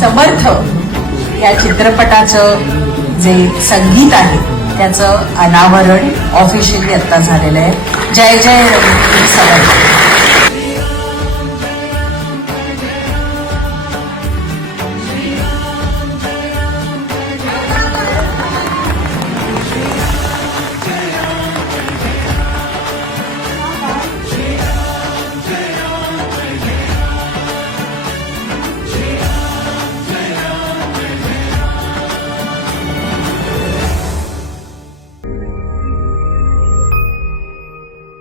समर्थ या चित्रपटाचं जे संगीत आहे त्याचं अनावरण ऑफिशियली आता झालेलं आहे. जय जय रघुवीर समर्थ.